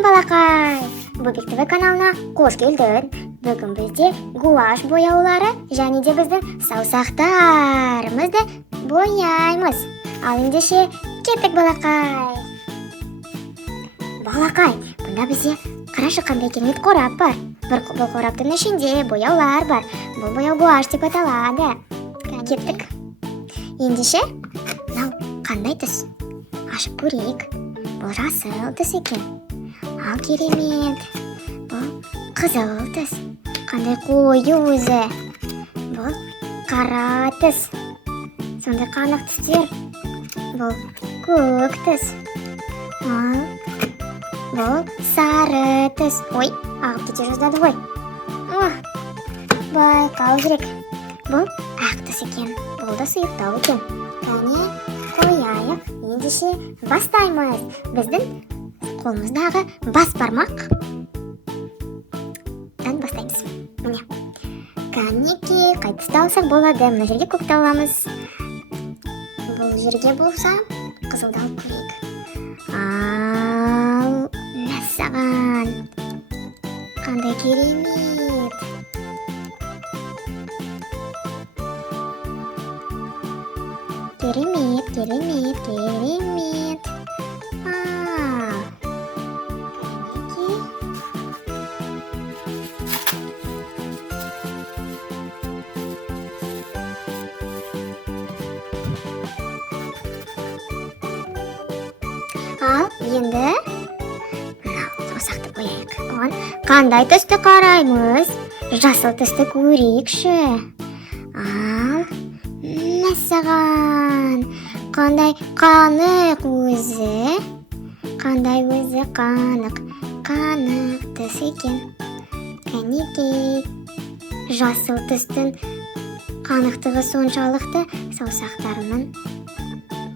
Сәлем балақай! Бубик ТВ каналына қош келдің. Бүгін бізде гуаш бояулары және де біздің саусақтарымызды бояймыз. Ал ендеше кеттік балақай. Балақай, бұнда бізде қарашы қандай керемет қорап бар. Бұл қораптың ішінде бояулар бар. Бұл бояу гуаш деп аталады. Кеттік. Ендеше, мынау қандай түс? Ашып көрейік. Бұл жасыл түс екен. Ал керемет. Бұл қызыл түс. Қандай қою өзі. Бұл қара түс. Сондай қанық түстер. Бұл көк түс. Ал бұл сары түс. Ой, ағып кете жаздады ғой. Байқау керек. Бұл ақ түс екен. Бұл да сұйықтау екен. Кәне қояйық. Ендеше бастаймыз. Біздің қолымыздағы бас бармақ. Бастаймыз. Міне. Кәнеки қай түсті алсақ болады. Мына жерге көкті аламыз. Бұл жерге болса қызылды алып көрейік. Ал мәссаған. Қандай керемет. Керемет. Ал енді саусақты бояйық. Оған қандай түсті қараймыз? Жасыл түсті көрейікші. Ал мәссаған. Қандай қанық өзі. Қандай өзі қанық. Қанық түс екен. Кәнекей. Жасыл түстің қанықтығы соншалықты саусақтарымның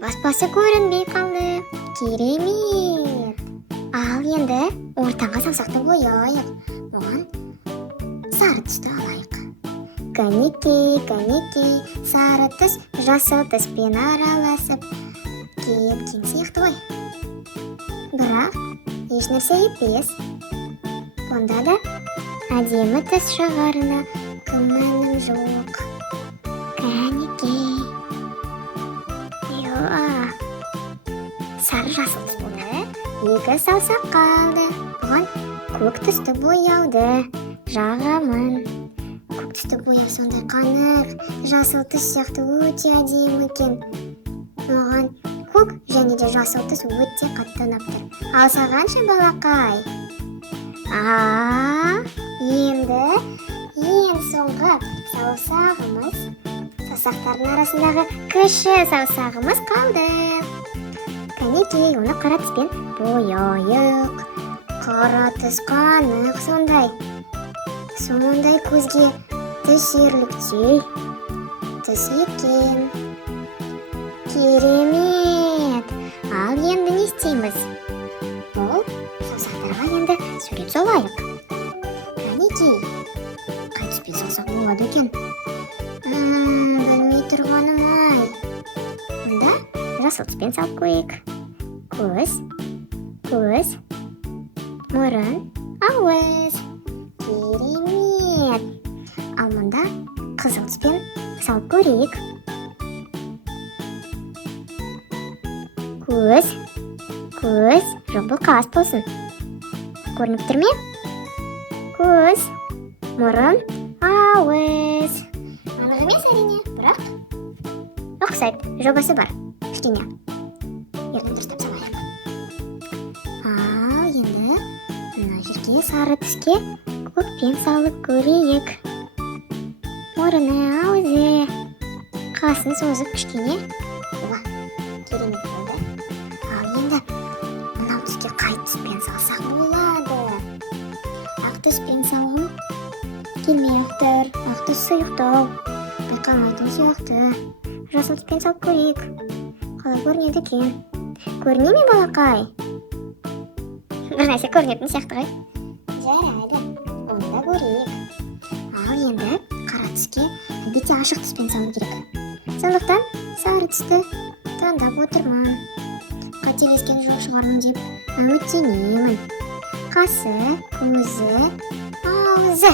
баспасы көрінбей қалды. Керемет. Ал енді ортаңға саусақты бояйық. Оған сары түсті алайық. Кәнекей. Сары түс жасыл түспен араласып кеткен сияқты ғой. Бірақ ешнәрсе етпес. Онда да әдемі түс шығарына күмәнім жоқ. Кәнекей. Сары жасыл түс болды. Екі саусақ қалды. Бұған көк түсті бояуды жағамын. Көк түсті бояу сондай қанық. Жасыл түс сияқты өте әдемі екен. Оған көк және де жасыл түс өте қатты ұнап тұр. Ал сағаншы балақай? Енді ең соңғы саусағымыз, саусақтардың арасындағы кіші саусағымыз қалды. Кәнекей, оны қара түспен бояйық. Қара түс қанық сондай көзге түсерліктей түс екен. Керемет. Ал енді не істейміз? Бұл саусақтарға енді сурет салайық. Кәнекей, қай түспен салсақ болады екен? Білмей тұрғаным-ай. Мұнда жасыл түспен салып қойық. Көз, мұрын, ауыз. Керемет. Ал мұнда қызыл түспен салып көрейік. Көз, жоқ бұл қас болсын. Көрініп тұр ме? Көз, мұрын, ауыз. Анық емес әрине, бірақ ұқсайды, жобасы бар. Кішкене. Ердің дұрыстап салайық. Ал енді мына жерге сары түске көкпен салып көрейік. Мұрыны, аузы. Қасын созып кішкене. Керемет болды. Ал енді мынау түске қай түспен салсақ болады? Ақ түспен салғым келмей тұр. Ақ түс сұйықтау. Байқамайтын сияқты. Жасыл түспен салып көрейік. Қалай көрінеді екен? Көріне ме балақай? Бір нәрсе көрінетін сияқты ғой. Жарайды. Оны да көрейік. Ал енді қара түске әлбетте ашық түспен салу керек. Сондықтан сары түсті таңдап отырмын. Қателескен жоқ шығармын деп үміттенемін. қасы, көзі, аузы.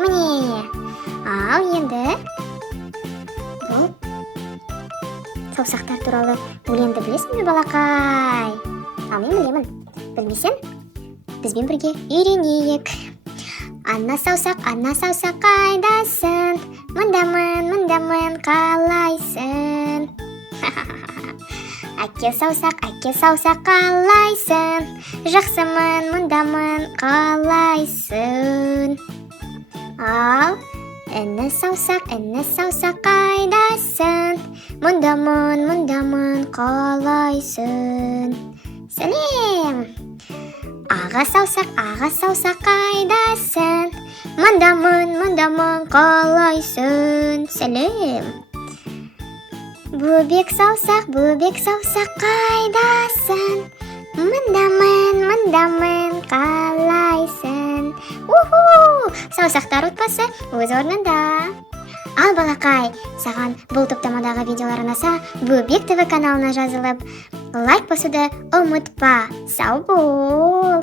Міне. Ал енді бұл саусақтар туралы өлеңді білесің бе, балақай? Ал мен білемін. Білмесең, бізбен бірге үйренейік. Ана саусақ қайдасың? Мұндамын, қалайсың? Әке саусақ қалайсың? Жақсымын, мұндамын, қалайсың? Ал іні саусақ қайдасың? Мұндамын, қалайсың? Сәлем! Аға саусақ қайдасың? Мұндамын, қалайсың? Сәлем! Бөбек саусақ қайдасың? Мұндамын, қалайсың? Уху! Саусақтар отбасы өз орнында. Ал балақай, саған бұл топтамадағы видеолар ұнаса, Бөбек ТВ каналына жазылып, лайк басуды ұмытпа. Сау бол!